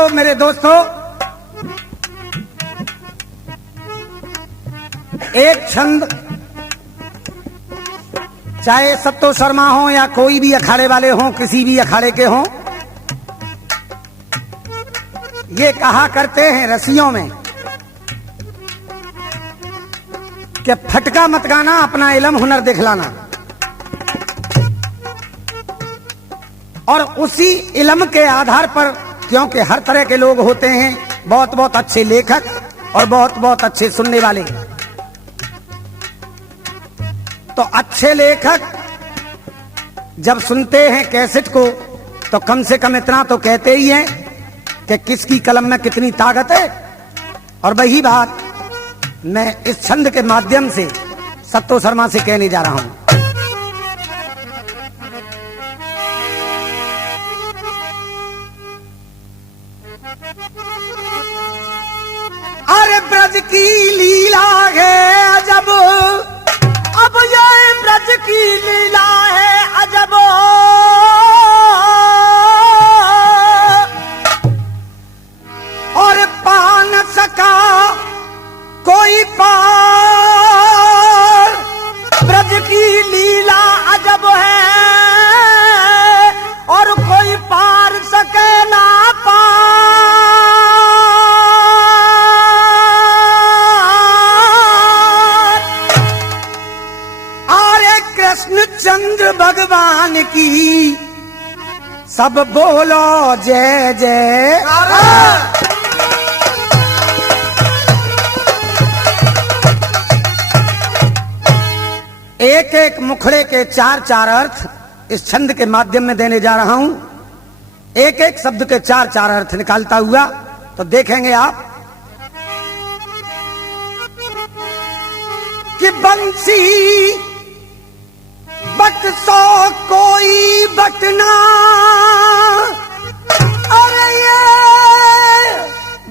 भक्तों, मेरे दोस्तों, एक छंद, चाहे सत्तो शर्मा हो या कोई भी अखाड़े वाले हों, किसी भी अखाड़े के हों, ये कहा करते हैं रसियों में कि फटका मत गाना, अपना इलम हुनर दिखलाना। और उसी इलम के आधार पर, क्योंकि हर तरह के लोग होते हैं, बहुत बहुत अच्छे लेखक और बहुत बहुत अच्छे सुनने वाले। तो अच्छे लेखक जब सुनते हैं कैसेट को, तो कम से कम इतना तो कहते ही हैं कि किसकी कलम में कितनी ताकत है। और वही बात मैं इस छंद के माध्यम से सत्तो शर्मा से कहने जा रहा हूं। अरे ब्रज की लीला है अजब, अब ये ब्रज की लीला है अजब, और पा न सका कोई पार। ब्रज की लीला अजब है और कोई पार सके ना पार। अरे कृष्ण चंद्र भगवान की सब बोलो जय जय। एक एक मुखड़े के चार चार अर्थ इस छंद के माध्यम में देने जा रहा हूं। एक एक शब्द के चार चार अर्थ निकालता हुआ तो देखेंगे आप कि बंसी बट सो कोई बटना। अरे ये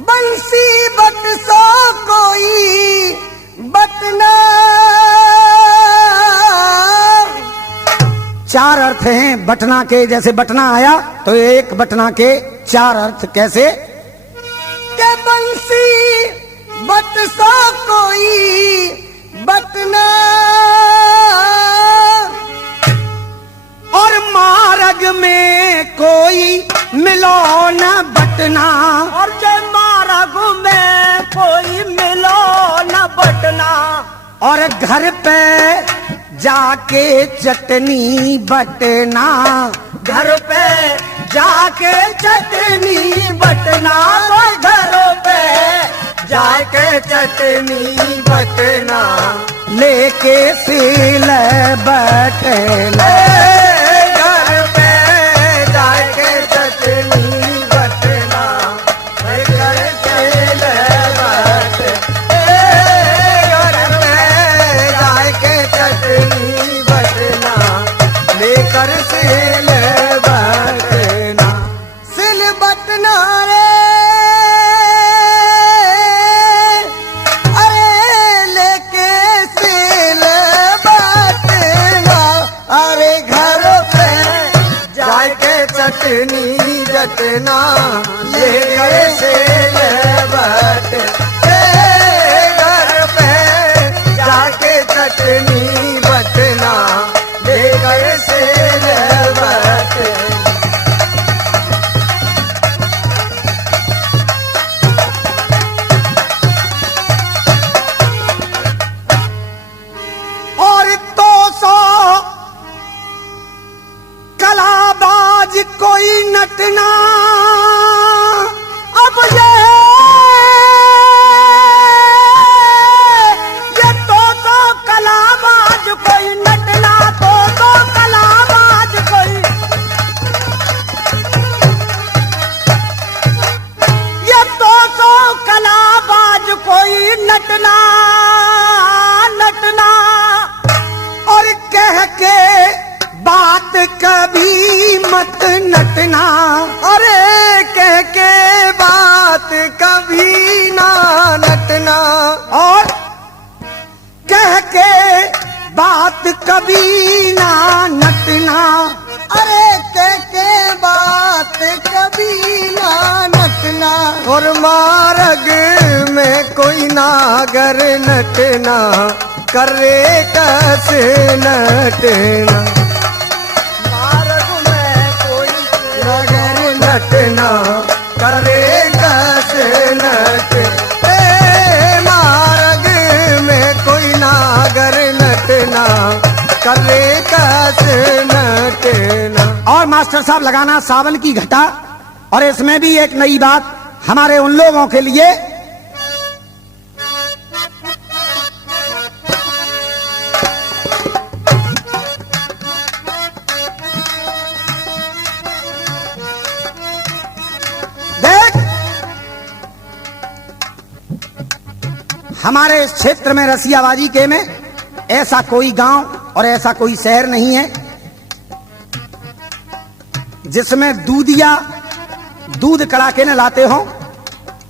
बंसी बट सो कोई बटना। चार अर्थ हैं बटना के। जैसे बटना आया तो एक बटना के चार अर्थ कैसे? के बंसी बट सो कोई बटना और मार्ग में कोई मिलो न बटना। और जय मार्ग में कोई मिलो न बटना। और घर पे जाके चटनी बटना। घर पे जाके चटनी बटना। घर पे जाके चटनी बटना। लेके सिल बटना। घर पे जाके चटनी बटना। लेकर सिल बटना। घर पे जाके चटनी बटना। लेकर सिल बटना। सिल बटना रे। अरे लेके सिल बटना। अरे घर पे जाके चटनी बटना। लेकर सिल बटना। घर पे जाके चटनी बटना। लेकर सिल बटना। और तो सो कलाबाज कोई नटना। अब ये तो कलाबाज कोई नटना। तो कलाबाज कोई। ये तो कलाबाज कोई नटना नटना। और कह के बात कभी मत नटना। अरे कह के बात कभी ना नटना। और कह के बात कभी ना नटना। अरे कह के बात कभी ना नटना। नटना और मार्ग में कोई नागर नटना करे कस नटना मार्ग में कोई नागर नटना करे कस नट मार्ग में कोई नागर नटना करे कस नटना। और मास्टर साहब लगाना सावन की घटा। और इसमें भी एक नई बात हमारे उन लोगों के लिए, देख हमारे इस क्षेत्र में रसियाबाजी के में ऐसा कोई गांव और ऐसा कोई शहर नहीं है जिसमें दूधिया दूध कड़ाके न लाते हो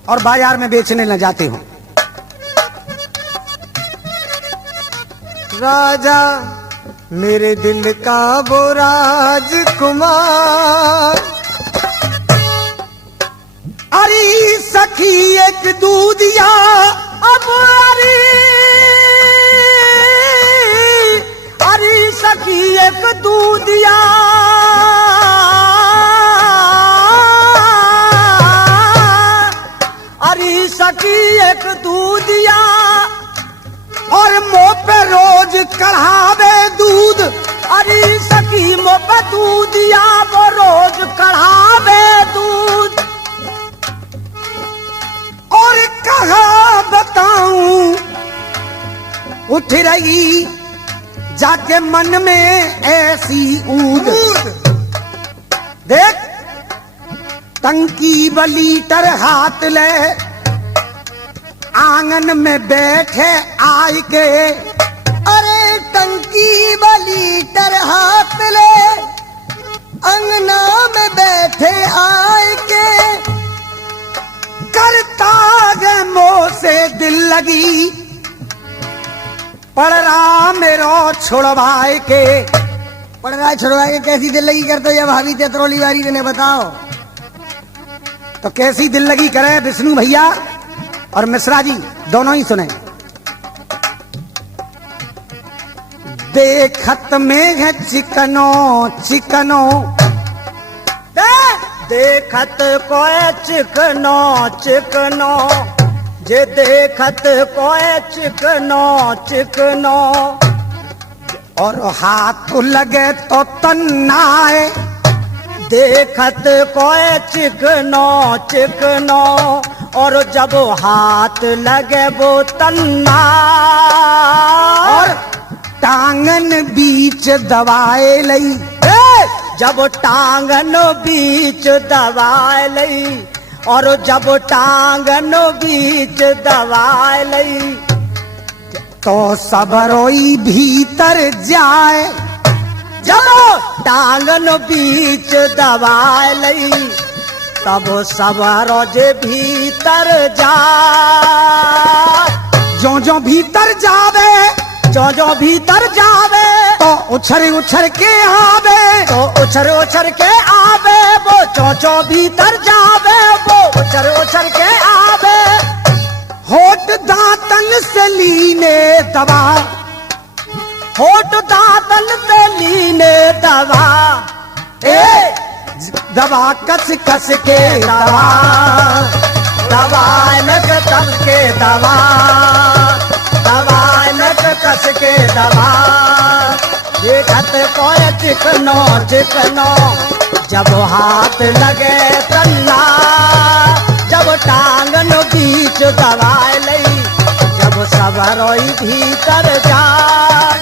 और बाजार में बेचने न जाते हो। राजा मेरे दिल का वो राजकुमार, अरे सखी एक दूधिया अब अरे सखी एक दूधिया सखी एक दूधिया और मुंह पे रोज कढ़ावे दूध। अरे सखी मुंह पे दूधिया वो रोज कढ़ावे दूध। और कहा बताऊं उठ रही जाके मन में ऐसी ऊद। देख टंकी बलीटर हाथ ले आंगन में बैठे आय के। अरे टंकी लीटर हाथ ले अंगना में बैठे आय के। करता गे मोह से दिल लगी पड़ रहा मेरो छुड़वाए के। पड़ रहा छुड़वाए के कैसी दिल लगी करते या भाभी तेतरोली वाली ने बताओ तो कैसी दिल लगी करे विष्णु भैया और मिश्रा जी दोनों ही सुने। देखत में है चिकनो चिकनो देखत कोई चिकनो चिकनो जे देखत कोई चिकनो चिकनो और हाथ लगे तो तन्नाए। देखत कोई चिकनो चिकनो और जब हाथ लगे वो तन्ना और टांगन बीच दबाए लई। जब टांगन बीच दबाए लई और जब टांगन बीच दबाए लई तो सबरोई भीतर जाए। जब टांगन बीच दबाए लई तब सबरो जे भीतर जा। जो जो भीतर जावे जो जो भीतर जावे तो उछर उछर के आवे तो उछर उछर के आवे। वो जो जो भीतर जावे वो उछर उछर के आवे। होठ दांतन से लीने दबा होठ दांतन से लीने दबा। दबा कस कस के दबा दबा नक कस के दबा दबा नक कस के दबा। देखत कोई चिकनो चिकनो जब हाथ लगे तन्ना जब टांगन बीच दबाए लई जब सबरोई भीतर जाए।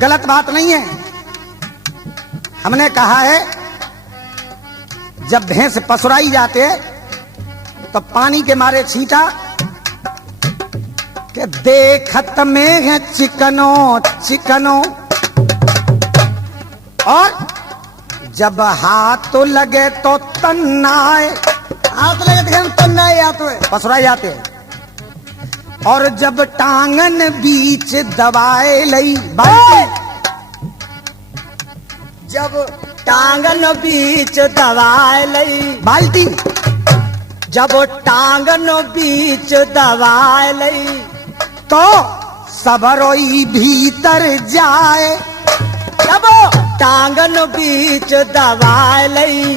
गलत बात नहीं है। हमने कहा है जब भैंस पसुराई जाते तो पानी के मारे छींटा कि देखत में है चिकनो चिकनो और जब हाथ तो लगे तो तन्नाए। हाथ लगे तो पसुनाई आते हैं। पसुराई जाते हैं। और जब टांगन बीच दबाए लई बाल्टी, जब टांगन बीच दबाए लई, बाल्टी जब टांगन बीच दबाए लई, तो सबरोई भीतर जाए। जब टांगन बीच दबाए लई,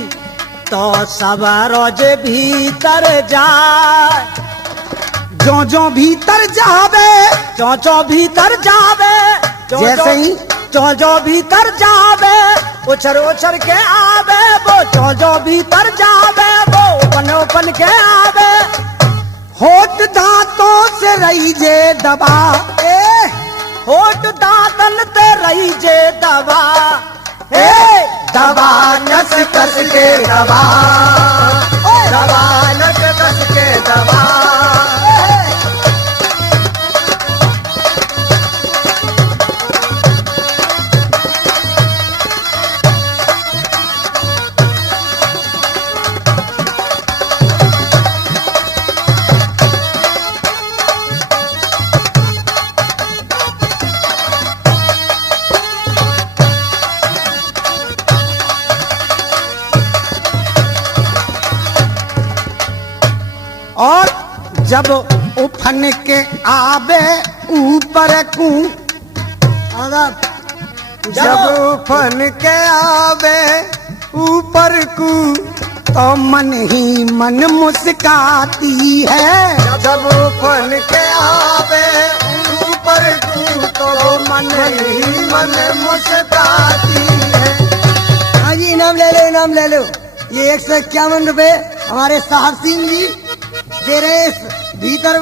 तो सब रोज भीतर जाए। जो जो भीतर जावे, चो चो भीतर जावे, जैसे ही चो जो भीतर जावे, उछर उछर के आवे, वो चो जो भीतर जावे, वो ओपन ओपन के आवे। होठ दांतों से रही जे दबा, होठ दांतन ते रही जे दबा, दबा कस कस के दबा, दबा कस कस के दबा। और जब उफन के आवे ऊपर को, जब उफन के आवे ऊपर को, तो मन ही मन मुस्काती है। जब उफन के आवे ऊपर को, तो मन ही मन मुस्काती है। हाँ जी, इनाम ले लो, इनाम ले लो। ये 151 रुपए हमारे साहब सिंह जी दे रहे। इस भीतर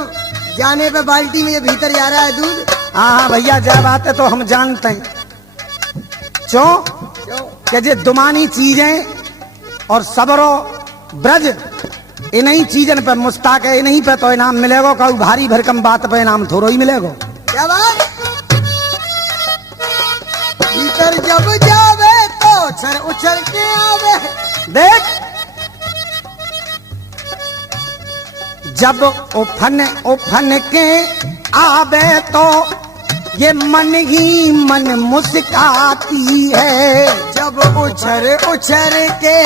जाने पे बाल्टी में ये भीतर जा रहा है दूध। हाँ भैया, जय बात है तो हम जानते हैं क्यों कि जे दुमानी चीजें और सबरो ब्रज इन्हीं चीजन पे मुस्ताक है, इन्हीं पे तो इनाम मिलेगा। कहूँ भारी भरकम बात पे इनाम थोड़ो ही मिलेगा। क्या बात? भीतर जब जावे तो उछर उछर के आवे। देख, जब उफन उफन के आवे तो ये मन ही मन मुस्काती है। जब उछर उछर के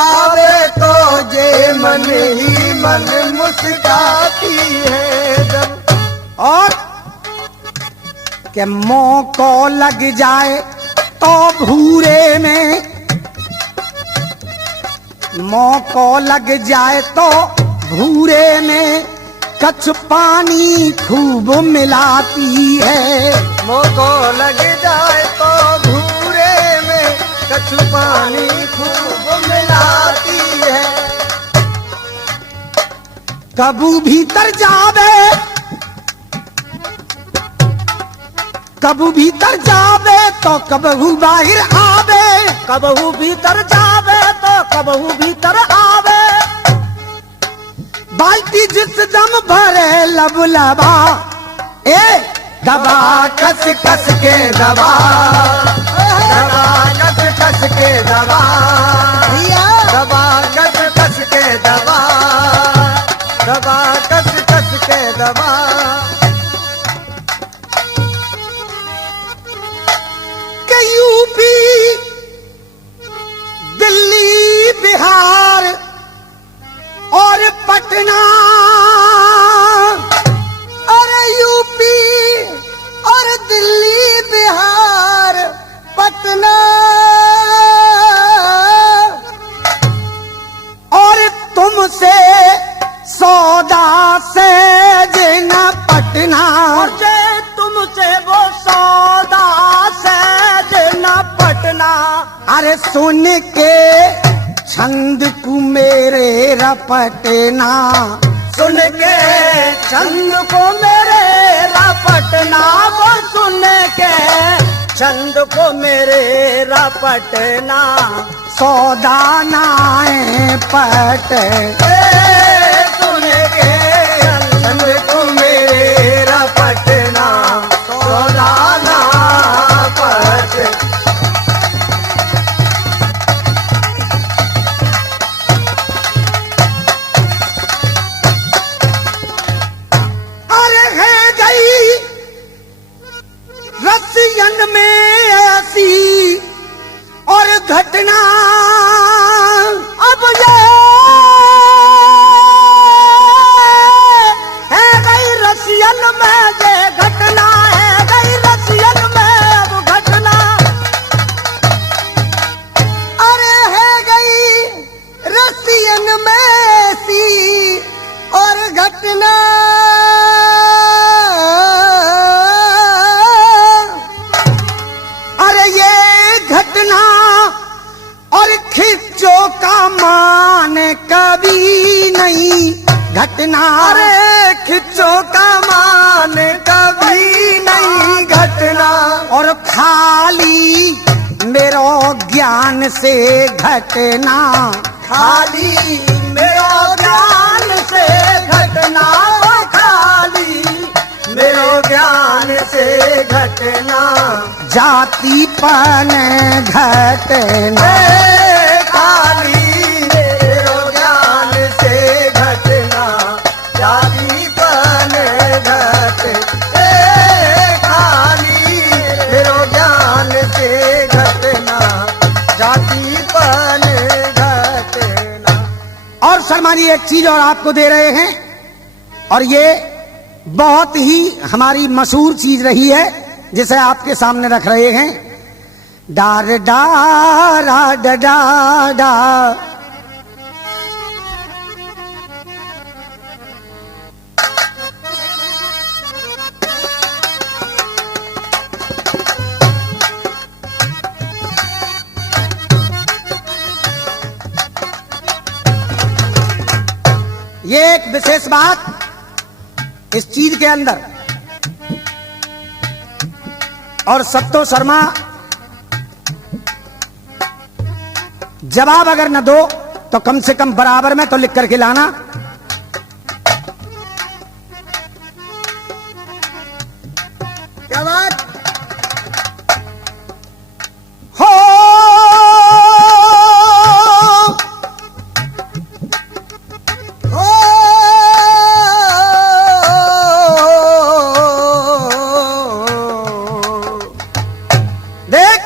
आवे तो जे मन ही मन मुस्काती है। जब और के मोह को लग जाए तो भूरे में, मोह को लग जाए तो भूरे में कच्छ पानी खूब मिलाती है। मोह को लग जाए तो भूरे में कछु पानी खूब मिलाती है। कबू भीतर जावे, कबू भीतर जावे तो कबहू बाहर आवे। कबहू भीतर जावे तो कबहू भीतर आवे। बाल्टी जिस दम भरे लब लबा, ए दबा कस कस के दबा, दबा कस कस के दबा, दबा कस कस के दबा, दबा कस कस के दबा। के यूपी दिल्ली बिहार और पटना, अरे यूपी और दिल्ली बिहार पटना, और तुमसे सौदा से जेना पटना, मुझे तुमसे वो सौदा से देना पटना। अरे सुन के छंद को मेरे रपटना, सुन के छंद को मेरे रपटना, वो सुन के छंद को मेरे रपटना। सौदा नाए पट, सुन के छंद को मेरे रपटना, सौदा ना पट। ये घटना है गई रसियन में अब घटना। अरे है गई रसियन में सी और घटना। अरे ये घटना और खिच्चो का मान कभी नहीं घटना। अरे खिच्चो का मान कभी नहीं घटना। और खाली मेरो ज्ञान से घटना। खाली मेरो ज्ञान से घटना। खाली मेरो ज्ञान से घटना। जातिपन घटना। खाली मेरो ज्ञान से घटना। जातिपन घटना। खाली मेरो ज्ञान से घटना। जातिपन घटना। और शर्मा जी एक चीज और आपको दे रहे हैं, और ये बहुत ही हमारी मशहूर चीज रही है जिसे आपके सामने रख रहे हैं। डार डारा डा डा। ये एक विशेष बात इस चीज के अंदर, और सत्तो शर्मा जवाब अगर न दो तो कम से कम बराबर में तो लिख करके लाना। क्या बात हो हो देख,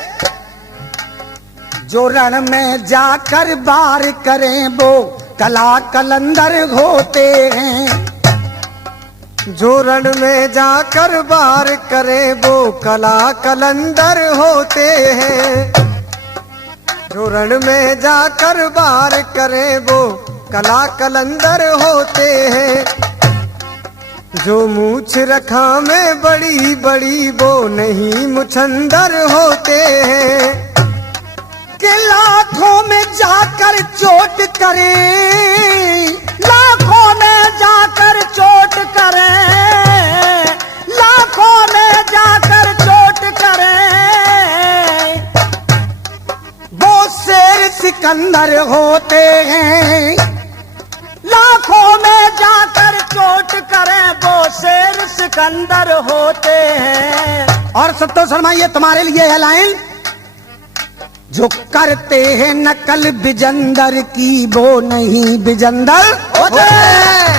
जो रण में जाकर बार करें वो कला कलंदर होते हैं। जो रण में जाकर बार करे वो कला कलंदर होते हैं। जो रण में जाकर बार करे वो कला कलंदर होते हैं। जो मूछ रखा में बड़ी बड़ी वो नहीं मुछंदर होते हैं। कि लाखों में जाकर चोट करें, लाखों में जाकर चोट करें, लाखों में जाकर चोट करें, वो शेर सिकंदर होते हैं। लाखों में जाकर चोट करें वो शेर सिकंदर होते हैं। और सत्तो शर्मा ये तुम्हारे लिए है लाइन। जो करते हैं नकल बिजंदर की वो नहीं बिजंदर होते हैं।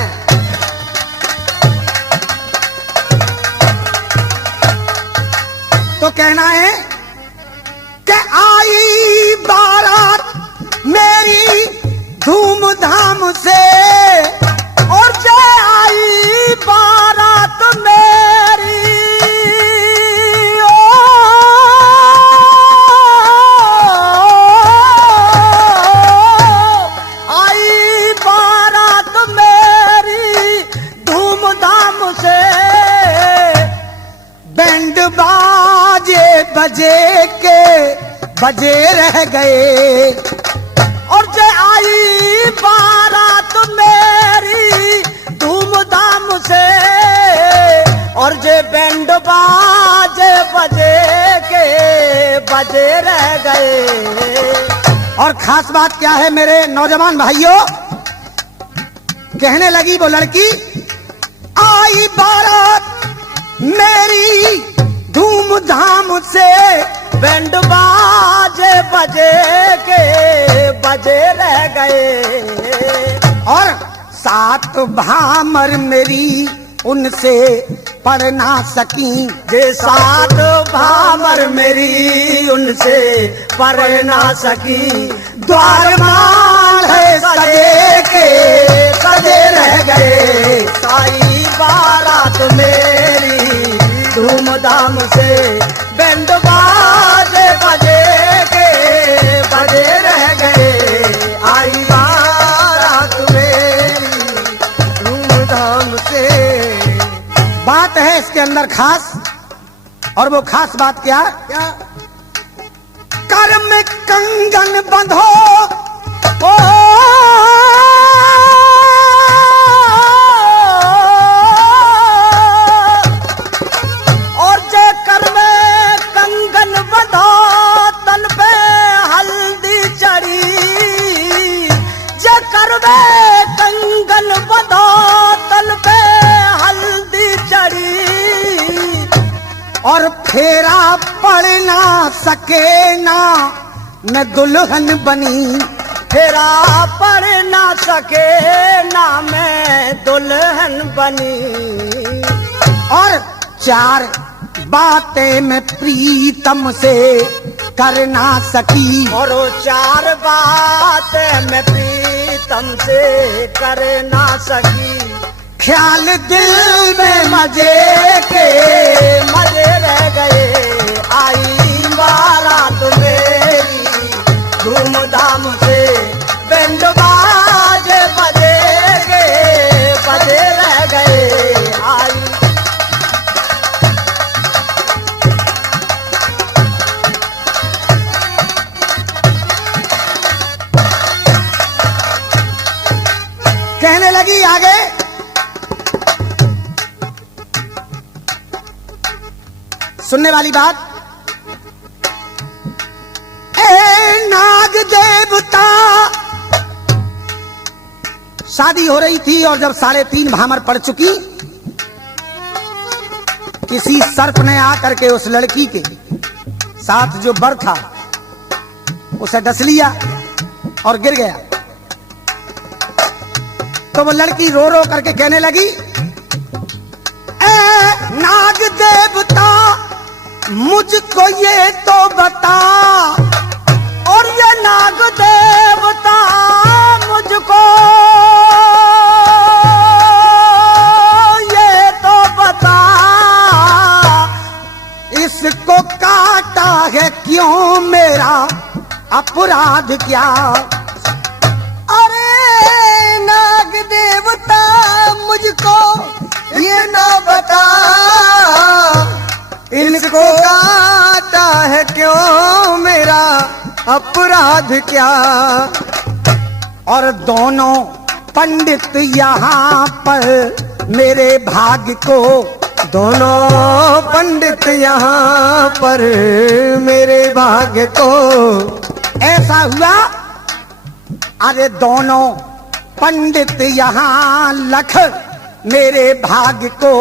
तो कहना है कि आई बारात मेरी धूमधाम से, और जो आई बारात मेरी आई बारात मेरी धूमधाम से। बैंड बाजे बजे के बजे रह गए, और जे आई बारात मेरी धूमधाम से, और जे बैंड बाजे बजे के बजे रह गए। और खास बात क्या है मेरे नौजवान भाइयों, कहने लगी वो लड़की, आई बारात मेरी धूमधाम से, बैंड बाजे बजे के बजे रह गए। और सात भामर मेरी उनसे पढ़ ना सकी, जे सात भामर मेरी उनसे पढ़ ना सकी। द्वार माल है सजे के सजे रह गए। साई बारात मेरी धूमधाम से बैंड बाजे बजे के बजे रह गए आई बारात मेरी धूमधाम से। बात है इसके अंदर खास, और वो खास बात क्या? क्या? कर में कंगन बंधो ओ और जे कर में कंगन बंधो तन पे हल्दी चढ़ी, जे कर में कंगन बंधो तन पे हल्दी चढ़ी, और फेरा पड़ ना सके ना मैं दुल्हन बनी, फेरा पड़ ना सके ना मैं दुल्हन बनी, और चार बातें मैं प्रीतम से कर ना सकी, और वो चार बात मैं प्रीतम से कर ना सकी, ख्याल दिल में मजे के मजे रह गए आई बारात मेरी धूमधाम से बैंड बाजे बजे के बजे रह गए आई। कहने लगी आगे, सुनने वाली बात, ए नाग देवता। शादी हो रही थी और जब 3.5 भामर पड़ चुकी, किसी सर्प ने आकर के उस लड़की के साथ जो बर था उसे डस लिया और गिर गया। तो वो लड़की रो रो करके कहने लगी, ए नाग देवता मुझको ये तो बता, और ये नाग देवता मुझको ये तो बता, इसको काटा है क्यों, मेरा अपराध क्या? अरे नाग देवता मुझको ये ना बता, इनको काटा है क्यों, मेरा अपराध क्या? और दोनों पंडित यहाँ पर मेरे भाग्य को, दोनों पंडित यहाँ पर मेरे भाग्य को, ऐसा हुआ। अरे दोनों पंडित यहाँ लख मेरे भाग्य को,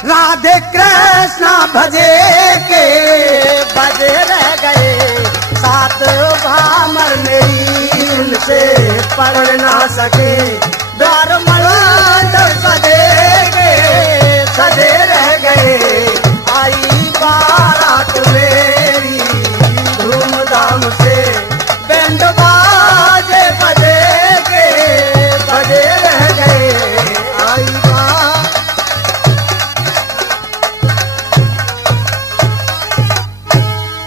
राधे कृष्ण भजे के बजे रह गए सात भामर मेरी उनसे पढ़ ना सके, द्वार मंडप सजे रह गए आई बारात मेरी धूमधाम से बैंड बाजे बजे के बजे रह गए आई बारात।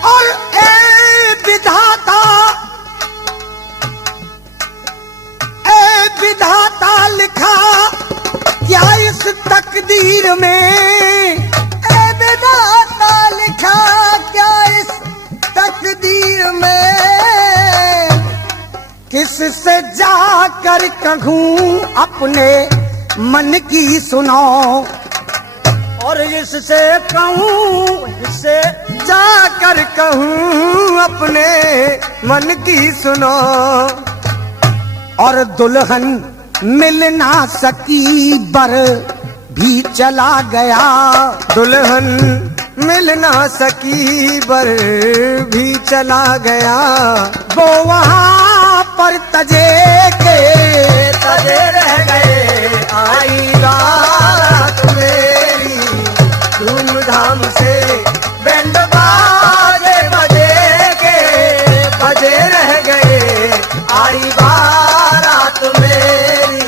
और ए विधाता लिखा क्या इस तकदीर में, ए विधाता लिखा क्या इस तकदीर में, किससे जाकर कहूँ अपने मन की सुनो, और इससे कहूँ इससे जाकर कहूँ अपने मन की सुनो, और दुल्हन मिल ना सकी बर भी चला गया, दुल्हन मिल ना सकी बर भी चला गया, वो वहाँ पर तजे के तजे रह गए आई रात मेरी धूमधाम से बैंड बाजे बजे के बजे रह गए आई बारात मेरी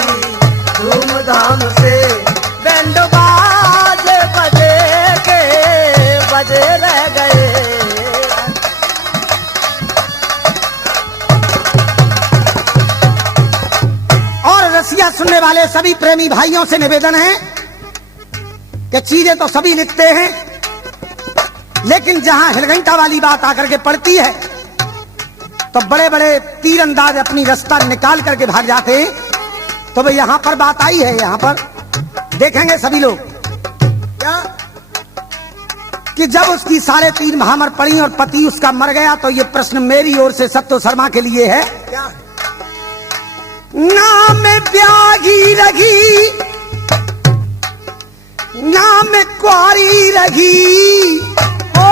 धूमधाम से बैंड बजे रह गए। और रसिया सुनने वाले सभी प्रेमी भाइयों से निवेदन है कि चीजें तो सभी लिखते हैं, लेकिन जहां हिलघंटा वाली बात आकर के पड़ती है तो बड़े बड़े तीरंदाज अपनी रास्ता निकाल करके भाग जाते हैं। तो भाई यहां पर बात आई है, यहां पर देखेंगे सभी लोग क्या कि जब उसकी 3.5 महामर पड़ी और पति उसका मर गया, तो ये प्रश्न मेरी ओर से सत्तो शर्मा के लिए है। क्या नाम ब्यागी रही, नाम कुआरी रही, ओ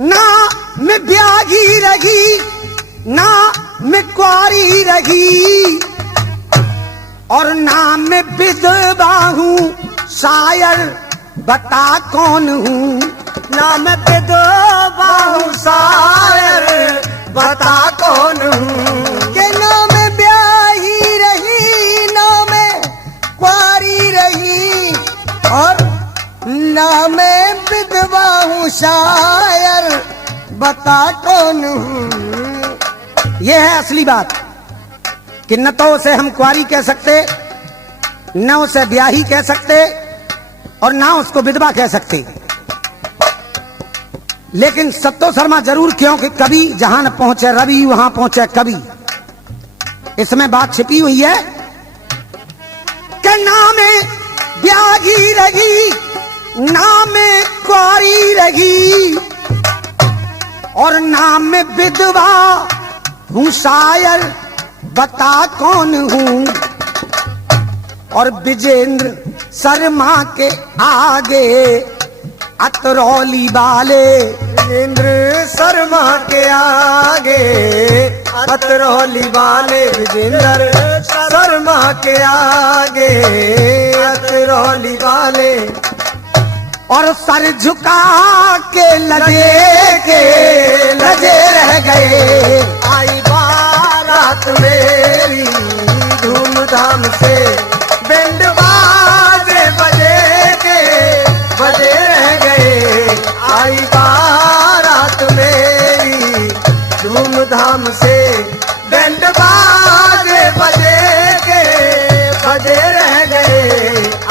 नाम ब्यागी रही, नाम कुआरी रही, और नाम विधवा हूँ, शायर बता कौन हूँ। नाम विधवा हूँ, शायर बता कौन हूँ। के नाम ब्याही रही, नाम कुआरी रही, और नाम विधवा हूँ, शायर बता कौन हूँ। यह है असली बात कि न तो उसे हम कुआरी कह सकते, न उसे ब्याही कह सकते, और ना उसको विधवा कह सकते। लेकिन सत्तो शर्मा जरूर, क्योंकि कभी जहां न पहुंचे रवि वहां पहुंचे कवि, इसमें बात छिपी हुई है कि नाम ब्यागी रही, नाम कुआरी रही, और नाम विधवा हूँ, शायर बता कौन हूँ। और विजेंद्र शर्मा के आगे अतरौली वाले, विजेंद्र शर्मा के आगे अतरौली वाले, विजेंद्र शर्मा के आगे अतरौली वाले, और सर झुका के लजे रह गए। आई बारात मेरी धूमधाम से, बैंड बाजे बजे रह गए। आई बारात मेरी धूमधाम से, बैंड बाजे बजे रह गए।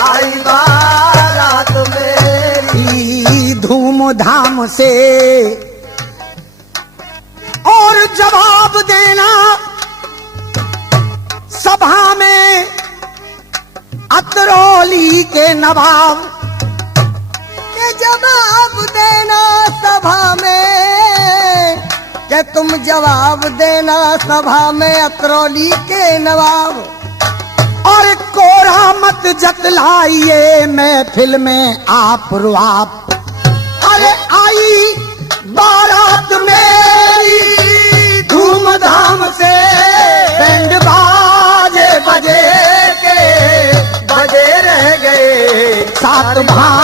आई बारात मेरी धूमधाम से, और जवाब देना सभा में अतरौली के नवाब, के जवाब देना सभा में, के तुम जवाब देना सभा में अतरौली के नवाब। और कोरा मत जतलाइए महफिल में आप रुआब। अरे आई बारात मेरी धूमधाम से, बैंड बाजे बजे बजे रह गए। 7 भाई